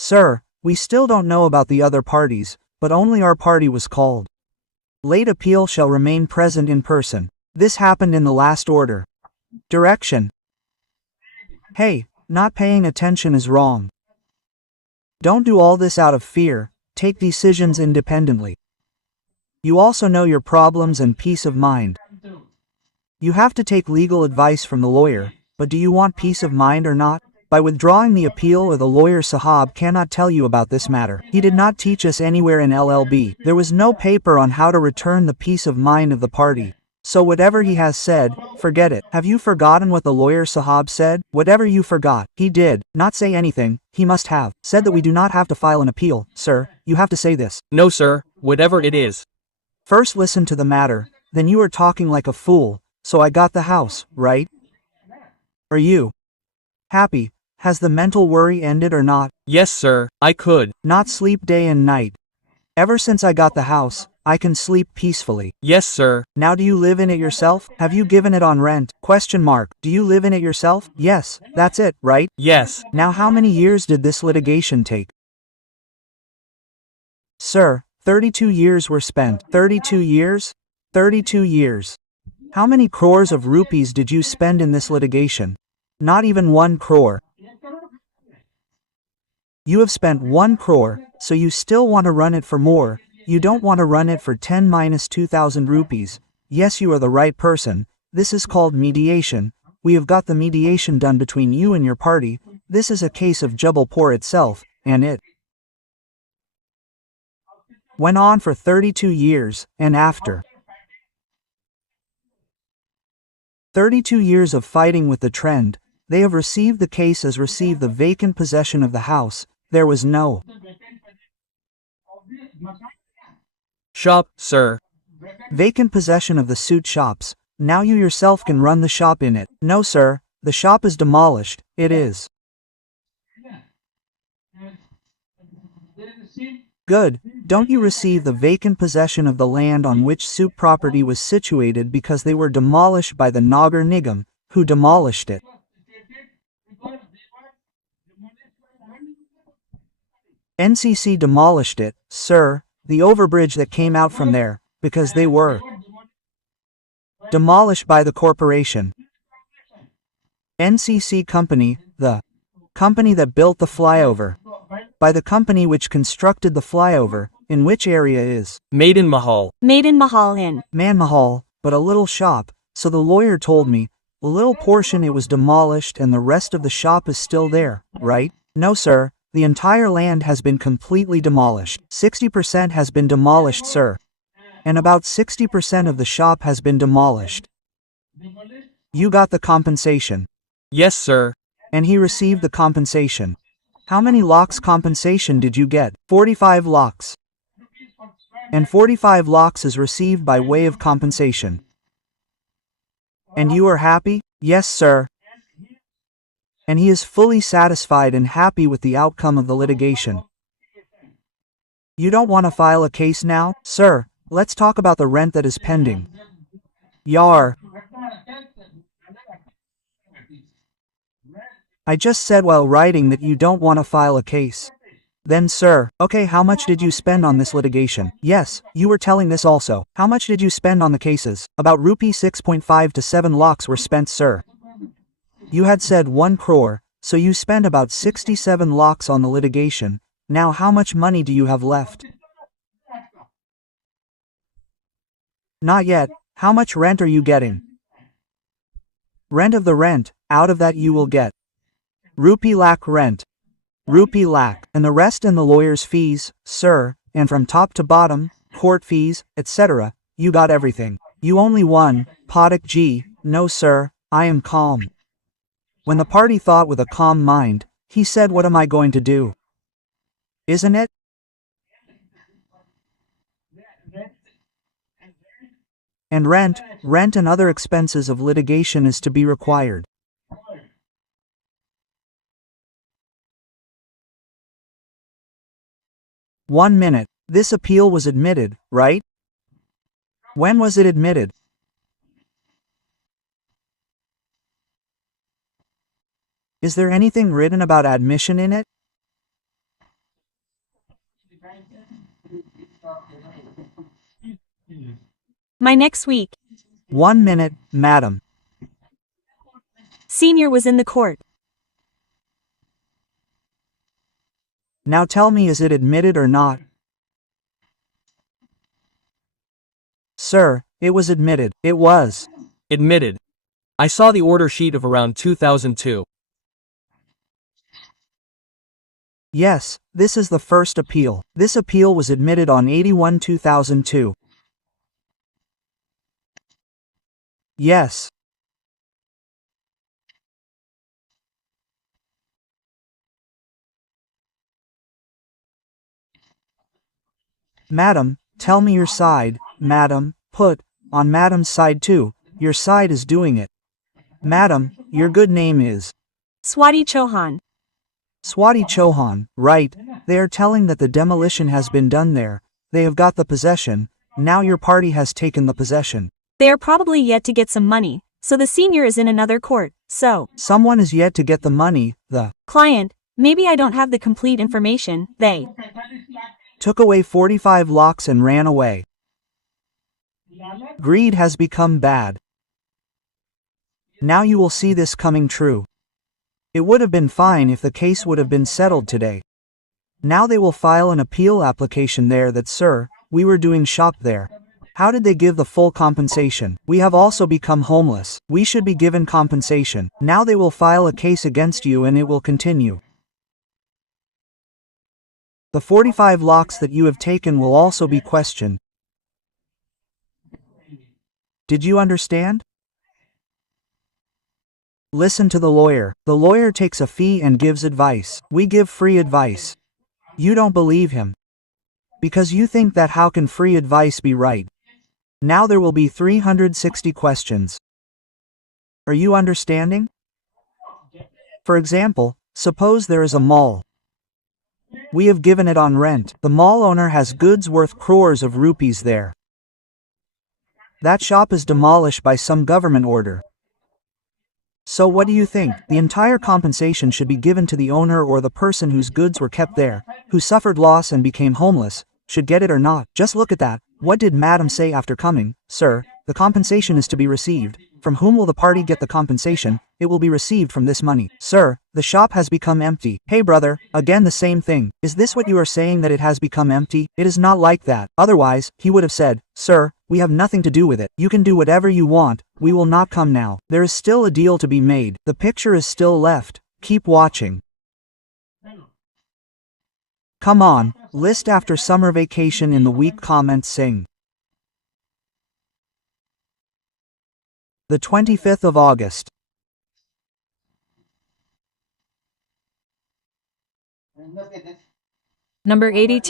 Sir, we still don't know about the other parties, but only our party was called. Late appeal shall remain present in person. This happened in the last order. Direction. Hey, not paying attention is wrong. Don't do all this out of fear, take decisions independently. You also know your problems and peace of mind. You have to take legal advice from the lawyer, but do you want peace of mind or not? By withdrawing the appeal or the lawyer Sahab cannot tell you about this matter. He did not teach us anywhere in LLB. There was no paper on how to return the peace of mind of the party. So whatever he has said, forget it. Have you forgotten what the lawyer Sahab said? Whatever you forgot, he did not say anything. He must have said that we do not have to file an appeal. Sir, you have to say this. No sir, whatever it is. First listen to the matter, then you are talking like a fool. So I got the house, right? Are you happy? Has the mental worry ended or not? Yes sir, I could not sleep day and night. Ever since I got the house, I can sleep peacefully. Yes sir. Now do you live in it yourself? Have you given it on rent? Question mark. Do you live in it yourself? Yes, that's it, right? Yes. Now how many years did this litigation take? Sir, 32 years were spent. 32 years? 32 years. How many crores of rupees did you spend in this litigation? Not even 1 crore. You have spent 1 crore, so you still want to run it for more. You don't want to run it for 10 minus 2,000 rupees. Yes, you are the right person. This is called mediation. We have got the mediation done between you and your party. This is a case of Jabalpur itself, and it went on for 32 years, and after 32 years of fighting with the trend, they have received the case as received the vacant possession of the house. There was no shop, sir. Vacant possession of the suit shops. Now you yourself can run the shop in it. No sir, the shop is demolished. It is good. Don't you receive the vacant possession of the land on which suit property was situated because they were demolished by the Nagar Nigam, who demolished it. NCC demolished it, sir, the overbridge that came out from there, because they were demolished by the corporation. NCC company, the company that built the flyover, by the company which constructed the flyover, in which area is Maiden Mahal. Maiden Mahal Inn. Man Mahal, but a little shop, so the lawyer told me, a little portion it was demolished and the rest of the shop is still there, right? No sir, the entire land has been completely demolished. 60% has been demolished sir. And about 60% of the shop has been demolished. You got the compensation. Yes sir. And he received the compensation. How many lakhs compensation did you get? 45 lakhs. And 45 lakhs is received by way of compensation. And you are happy? Yes sir. And he is fully satisfied and happy with the outcome of the litigation. You don't want to file a case now? Sir, let's talk about the rent that is pending. Yar. I just said while writing that you don't want to file a case. Then sir, okay, how much did you spend on this litigation? Yes, you were telling this also. How much did you spend on the cases? About rupee 6.5 to 7 lakhs were spent sir. You had said 1 crore, so you spent about 67 lakhs on the litigation. Now how much money do you have left? Not yet. How much rent are you getting? Rent of the rent, out of that you will get rupee lakh rent. Rupee lakh, and the rest in the lawyer's fees, sir, and from top to bottom, court fees, etc. You got everything. You only won, Padak G. No sir, I am calm. When the party thought with a calm mind, he said, what am I going to do? Isn't it? And rent and other expenses of litigation is to be required. One minute. This appeal was admitted, right? When was it admitted? Is there anything written about admission in it? My next week. 1 minute, madam. Senior was in the court. Now tell me, is it admitted or not? Sir, it was admitted. It was. Admitted. I saw the order sheet of around 2002. Yes, this is the first appeal. This appeal was admitted on 81/2002. Yes. Madam, tell me your side, madam, put, on madam's side too, your side is doing it. Madam, your good name is Swati Chauhan. Swati Chauhan, right? They are telling that the demolition has been done there. They have got the possession. Now your party has taken the possession. They are probably yet to get some money, so the senior is in another court, so. Someone is yet to get the money, the Client, maybe I don't have the complete information, they took away 45 lakhs and ran away. Greed has become bad. Now you will see this coming true. It would have been fine if the case would have been settled today. Now they will file an appeal application there that, sir, we were doing shop there. How did they give the full compensation? We have also become homeless. We should be given compensation. Now they will file a case against you and it will continue. The 45 lakhs that you have taken will also be questioned. Did you understand? Listen to the lawyer. The lawyer takes a fee and gives advice. We give free advice. You don't believe him. Because you think that how can free advice be right? Now there will be 360 questions. Are you understanding? For example, suppose there is a mall. We have given it on rent. The mall owner has goods worth crores of rupees there. That shop is demolished by some government order. So what do you think? The entire compensation should be given to the owner or the person whose goods were kept there, who suffered loss and became homeless, should get it or not. Just look at that. What did Madam say after coming? Sir, the compensation is to be received. From whom will the party get the compensation? It will be received from this money. Sir, the shop has become empty. Hey brother, again the same thing. Is this what you are saying, that it has become empty? It is not like that. Otherwise, he would have said, sir, we have nothing to do with it. You can do whatever you want. We will not come now. There is still a deal to be made. The picture is still left. Keep watching. Come on, list after summer vacation in the week. Comment Singh. The 25th of August. Number 82.